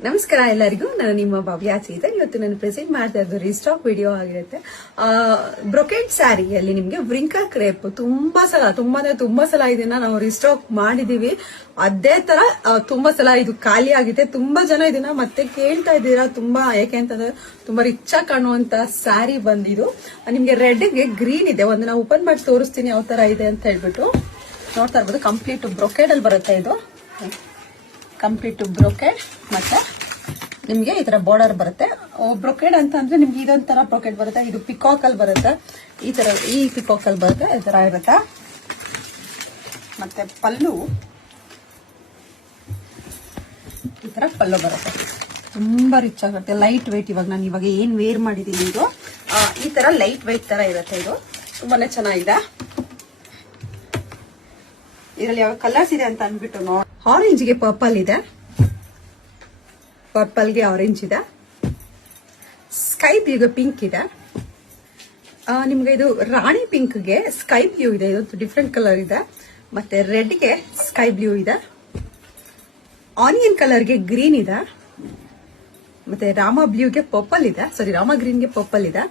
ನಮಸ್ಕಾರ ಎಲ್ಲರಿಗೂ. ನಾನು ನಿಮ್ಮ ಭವ್ಯ ಸೀತಾ. ಇವತ್ತು ನಾನು ಪ್ರೆಸೆಂಟ್ ಮಾಡ್ತಾ ಇದ್ದು ರೀಸ್ಟಾಕ್ ವಿಡಿಯೋ ಆಗಿರುತ್ತೆ. ಬ್ರೊಕೆಟ್ ಸ್ಯಾರಿಯಲ್ಲಿ ನಿಮ್ಗೆ ವ್ರಿಂಕಲ್ ಕ್ರೇಪ್ ತುಂಬಾ ಸಲ ಇದನ್ನ ನಾವು ರೀಸ್ಟಾಕ್ ಮಾಡಿದೀವಿ. ಅದೇ ತರ ತುಂಬಾ ಸಲ ಇದು ಖಾಲಿ ಆಗಿದೆ. ತುಂಬಾ ಜನ ಇದನ್ನ ಮತ್ತೆ ಕೇಳ್ತಾ ಇದ್ದೀರಾ. ಯಾಕೆ ಅಂತಂದ್ರೆ ತುಂಬಾ ರಿಚ್ ಆಗಿ ಕಾಣುವಂತ ಸ್ಯಾರಿ ಬಂದಿದ್ದು. ನಿಮ್ಗೆ ರೆಡ್ ಗೆ ಗ್ರೀನ್ ಇದೆ. ಒಂದು ನಾವು ಓಪನ್ ಮಾಡಿ ತೋರಿಸ್ತೀನಿ ಯಾವ ತರ ಇದೆ ಅಂತ ಹೇಳ್ಬಿಟ್ಟು. ನೋಡ್ತಾ ಇರ್ಬೋದು, ಕಂಪ್ಲೀಟ್ ಬ್ರೊಕೆಡ್ ಅಲ್ಲಿ ಬರುತ್ತೆ ಇದು. ಕಂಪ್ಲೀಟ್ ಬ್ರೊಕೆಡ್ ಮತ್ತೆ ನಿಮ್ಗೆ ಈ ತರ ಬಾರ್ಡರ್ ಬರುತ್ತೆ. ಬ್ರೊಕೆಡ್ ಅಂತ ಅಂದ್ರೆ ನಿಮ್ಗೆ ಇದೊಂಥರ ಬ್ರೊಕೆಡ್ ಬರುತ್ತೆ. ಇದು ಪಿಕಾಕ್ ಅಲ್ಲಿ ಬರುತ್ತೆ. ಈ ಪಿಕಾಕ್ ಅಲ್ಲಿ ಬರುತ್ತೆ, ಈ ತರ ಇರುತ್ತೆ. ಮತ್ತೆ ಪಲ್ಲು ಈ ತರ ಪಲ್ಲು ಬರುತ್ತೆ. ತುಂಬಾ ರಿಚ್ ಆಗುತ್ತೆ, ಲೈಟ್ ವೆಯ್ಟ್. ಇವಾಗ ಏನ್ ವೇರ್ ಮಾಡಿದೀನಿ ಇದು ಈ ತರ ಲೈಟ್ ವೆಯ್ಟ್ ತರ ಇರುತ್ತೆ. ಇದು ತುಂಬಾನೇ ಚೆನ್ನಾಗಿದೆ. ಇದರಲ್ಲಿ ಯಾವ ಕಲರ್ಸ್ ಇದೆ ಅಂತ ಅಂದ್ಬಿಟ್ಟು ನೋಡಿ. ಆರೆಂಜ್ಗೆ ಪರ್ಪಲ್ ಇದೆ, ಪರ್ಪಲ್ಗೆ ಆರೆಂಜ್ ಇದೆ, ಸ್ಕೈ ಬ್ಲೂಗೆ ಪಿಂಕ್ ಇದೆ. ನಿಮ್ಗೆ ಇದು ರಾಣಿ ಪಿಂಕ್ಗೆ ಸ್ಕೈ ಬ್ಲೂ ಇದೆ. ಇದು ಡಿಫ್ರೆಂಟ್ ಕಲರ್ ಇದೆ. ಮತ್ತೆ ರೆಡ್ಗೆ ಸ್ಕೈ ಬ್ಲೂ ಇದೆ. ಆನಿಯನ್ ಕಲರ್ಗೆ ಗ್ರೀನ್ ಇದೆ. ಮತ್ತೆ ರಾಮ ಬ್ಲೂಗೆ ಪರ್ಪಲ್ ಇದೆ. ರಾಮ ಗ್ರೀನ್ಗೆ ಪರ್ಪಲ್ ಇದೆ.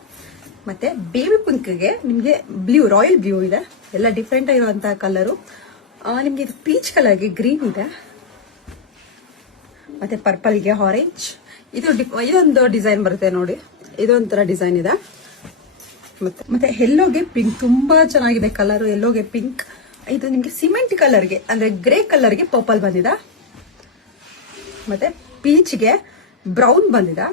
ಮತ್ತೆ ಬೇಬಿ ಪಿಂಕ್ಗೆ ನಿಮ್ಗೆ ಬ್ಲೂ, ರಾಯಲ್ ಬ್ಲೂ ಇದೆ. ಎಲ್ಲ ಡಿಫ್ರೆಂಟ್ ಆಗಿರುವಂತಹ ಕಲರು. ನಿಮ್ಗೆ ಇದು ಪೀಚ್ ಕಲರ್ಗೆ ಗ್ರೀನ್ ಇದೆ. ಮತ್ತೆ ಪರ್ಪಲ್ಗೆ ಆರೆಂಜ್. ಇದೊಂದು ಡಿಸೈನ್ ಬರುತ್ತೆ ನೋಡಿ. ಇದೊಂಥರ ಡಿಸೈನ್ ಇದೆ. ಮತ್ತೆ ಯೆಲ್ಲೋಗೆ ಪಿಂಕ್ ತುಂಬಾ ಚೆನ್ನಾಗಿದೆ ಕಲರ್. ಯೆಲ್ಲೋಗೆ ಪಿಂಕ್. ಇದು ನಿಮ್ಗೆ ಸಿಮೆಂಟ್ ಕಲರ್ಗೆ ಅಂದ್ರೆ ಗ್ರೇ ಕಲರ್ಗೆ ಪರ್ಪಲ್ ಬಂದಿದೆ. ಮತ್ತೆ ಪೀಚ್ಗೆ ಬ್ರೌನ್ ಬಂದಿದೆ.